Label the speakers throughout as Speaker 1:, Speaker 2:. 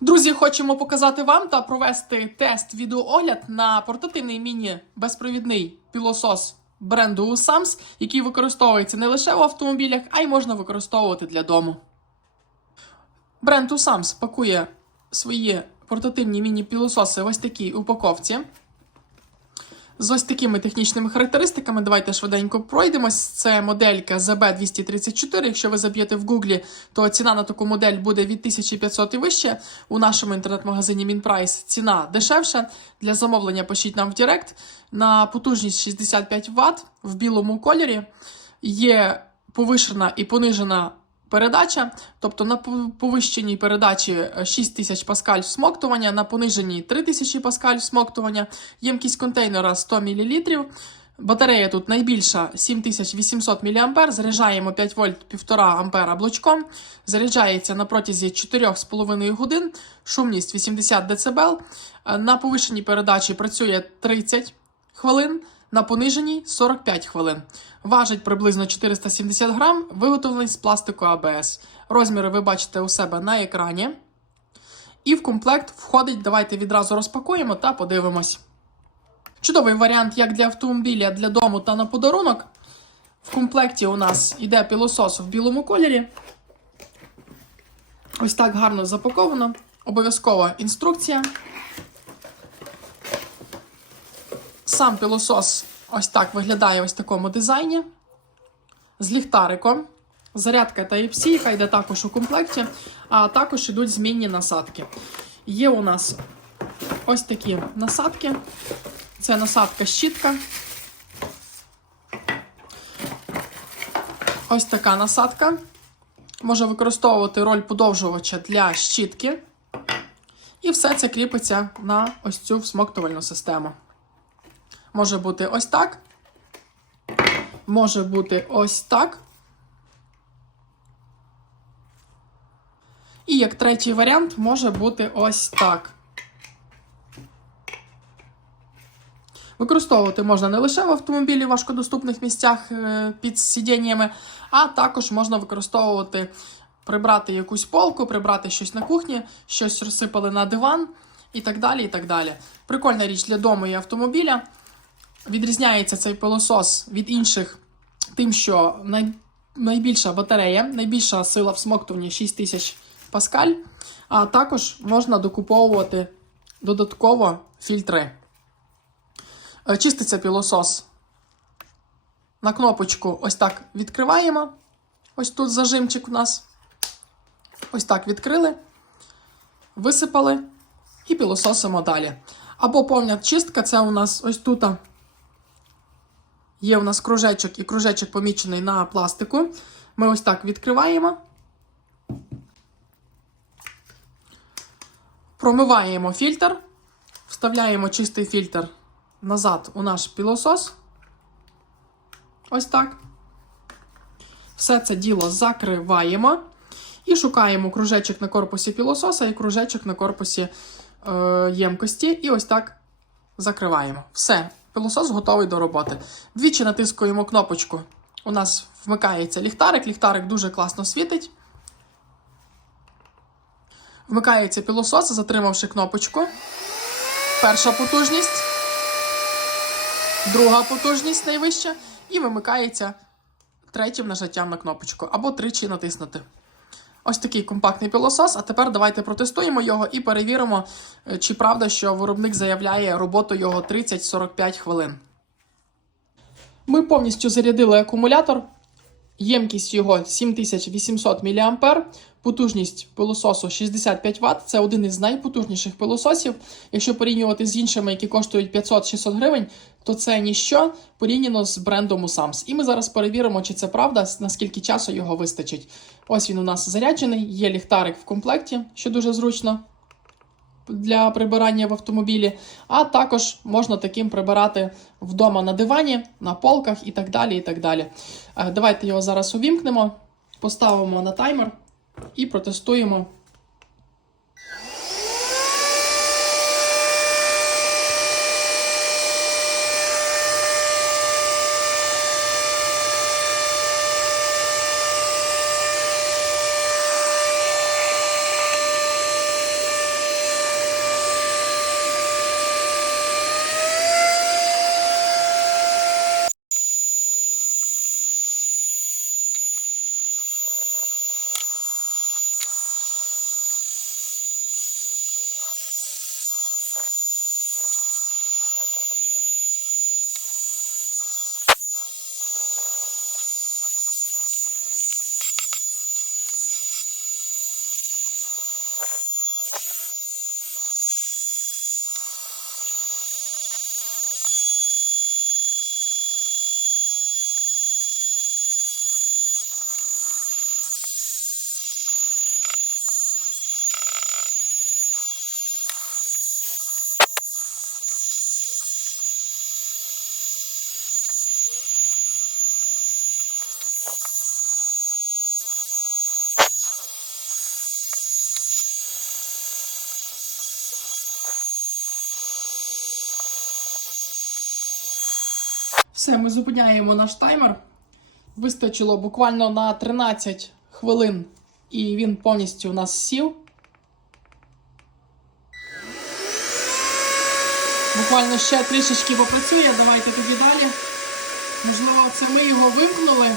Speaker 1: Друзі, хочемо показати вам та провести тест відеоогляд на портативний міні-безпровідний пілосос бренду USAMS, який використовується не лише в автомобілях, а й можна використовувати для дому. Бренд USAMS пакує свої портативні міні-пілососи в ось такій упаковці. З ось такими технічними характеристиками. Давайте швиденько пройдемось. Це моделька ZB234. Якщо ви заб'єте в Гуглі, то ціна на таку модель буде від 1500 і вище. У нашому інтернет-магазині Мінпрайс ціна дешевша. Для замовлення пишіть нам в Директ. На потужність 65 Вт в білому кольорі. Є повишена і понижена передача, тобто на повищеній передачі 6000 паскаль всмоктування, на пониженій 3000 паскаль всмоктування, ємкість контейнера 100 мл. Батарея тут найбільша 7800 мА, заряджаємо 5 вольт 1,5 А блочком, заряджається на протязі 4,5 годин, шумність 80 дБ. На повишеній передачі працює 30 хвилин, на пониженій 45 хвилин. Важить приблизно 470 грам, виготовлений з пластику АБС. Розміри ви бачите у себе на екрані. І в комплект входить, давайте відразу розпакуємо та подивимось. Чудовий варіант як для автомобіля, для дому та на подарунок. В комплекті у нас йде пілосос в білому кольорі. Ось так гарно запаковано. Обов'язкова інструкція. Сам пілосос ось так виглядає ось в такому дизайні. З ліхтариком. Зарядка Type-C, яка йде також у комплекті, а також йдуть змінні насадки. Є у нас ось такі насадки. Це насадка щітка. Ось така насадка. Може використовувати роль подовжувача для щітки. І все це кріпиться на ось цю всмоктувальну систему. Може бути ось так. Може бути ось так. І як третій варіант може бути ось так. Використовувати можна не лише в автомобілі в важкодоступних місцях е, під сидіннями, а також можна використовувати, прибрати якусь полку, прибрати щось на кухні, щось розсипали на диван і так далі. і так далі. Прикольна річ для дому і автомобіля. Відрізняється цей пилосос від інших тим, що най... найбільша батарея, найбільша сила всмоктування 6000 паскаль, а також можна докуповувати додатково фільтри. Е, Чиститься пілосос. На кнопочку ось так відкриваємо. Ось тут зажимчик у нас. Ось так відкрили, висипали і пілососимо далі. Або повна чистка це у нас ось тут. Є у нас кружечок і кружечок помічений на пластику. Ми ось так відкриваємо. Промиваємо фільтр, вставляємо чистий фільтр назад у наш пілосос. Ось так. Все це діло закриваємо. І шукаємо кружечок на корпусі пілососа і кружечок на корпусі е, ємкості. І ось так закриваємо. Все, пилосос готовий до роботи. Двічі натискуємо кнопочку. У нас вмикається ліхтарик. Ліхтарик дуже класно світить. Вмикається пилосос, затримавши кнопочку. Перша потужність. Друга потужність найвища. І вимикається третім нажаттям на кнопочку. Або тричі натиснути. Ось такий компактний пилосос. А тепер давайте протестуємо його і перевіримо, е, чи правда, що виробник заявляє роботу його 30-45 хвилин. Ми повністю зарядили акумулятор. Ємкість його 7800 мА, потужність пилососу 65 Вт. Це один із найпотужніших пилососів. Якщо порівнювати з іншими, які коштують 500-600 гривень, то це ніщо порівняно з брендом USAMS. І ми зараз перевіримо, чи це правда, наскільки часу його вистачить. Ось він у нас заряджений, є ліхтарик в комплекті, що дуже зручно для прибирання в автомобілі, а також можна таким прибирати вдома на дивані, на полках і так далі. і так далі. Е, Давайте його зараз увімкнемо, поставимо на таймер і протестуємо. Все, ми зупиняємо наш таймер. Вистачило буквально на 13 хвилин, і він повністю у нас сів. Буквально ще трішечки попрацює. Давайте тоді далі. Можливо, це ми його вимкнули.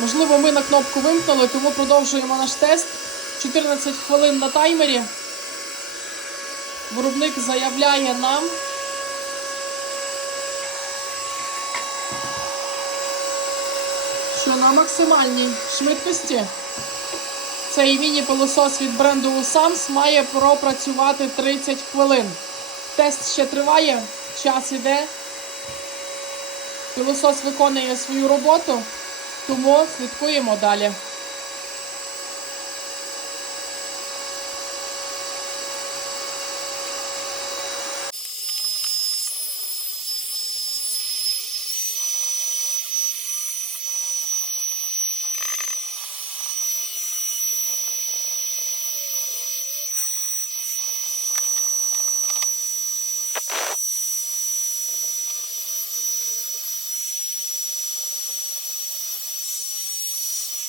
Speaker 1: Можливо, ми на кнопку вимкнули, тому продовжуємо наш тест. 14 хвилин на таймері. Виробник заявляє нам. Що на максимальній швидкості цей міні-пилосос від бренду Usams має пропрацювати 30 хвилин. Тест ще триває, час іде. Пилосос виконує свою роботу, тому слідкуємо далі.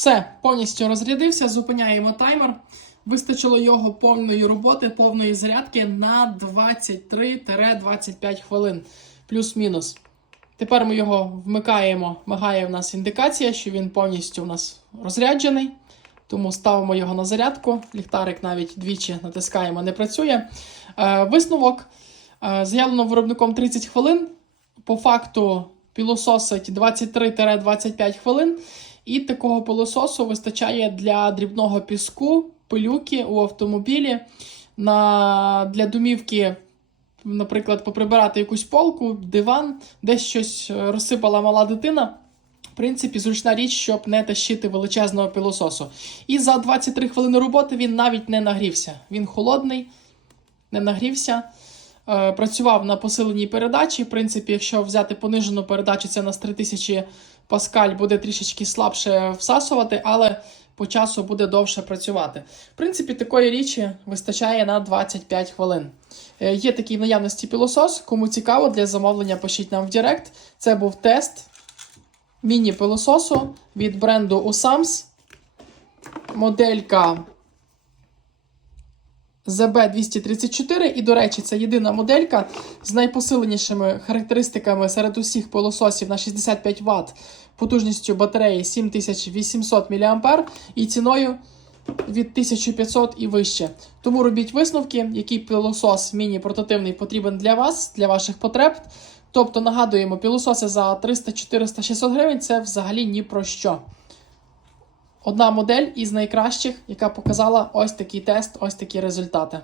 Speaker 1: Все, повністю розрядився, зупиняємо таймер. Вистачило його повної роботи, повної зарядки на 23-25 хвилин, плюс-мінус. Тепер ми його вмикаємо, мигає в нас індикація, що він повністю у нас розряджений. Тому ставимо його на зарядку. Ліхтарик навіть двічі натискаємо, не працює. Е, висновок. Е, заявлено виробником 30 хвилин. По факту пілососить 23-25 хвилин. І такого пилососу вистачає для дрібного піску, пилюки у автомобілі. На, Для домівки, наприклад, поприбирати якусь полку, диван, десь щось е, розсипала мала дитина. В принципі, зручна річ, щоб не тащити величезного пилососу. І за 23 хвилини роботи він навіть не нагрівся. Він холодний, не нагрівся. Е, Працював на посиленій передачі. В принципі, якщо взяти понижену передачу, це на 3000 паскаль буде трішечки слабше всасувати, але по часу буде довше працювати. В принципі, такої річі вистачає на 25 хвилин. Е, Є такий в наявності пілосос. Кому цікаво, для замовлення пишіть нам в Директ. Це був тест міні-пилососу від бренду Usams. Моделька ZB234. І, до речі, це єдина моделька з найпосиленішими характеристиками серед усіх пилососів на 65 Вт, потужністю батареї 7800 мА і ціною від 1500 і вище. Тому робіть висновки, який пилосос міні-портативний потрібен для вас, для ваших потреб. Тобто, нагадуємо, пілососи за 300, 400, 600 гривень це взагалі ні про що. Одна модель із найкращих, яка показала ось такий тест, ось такі результати.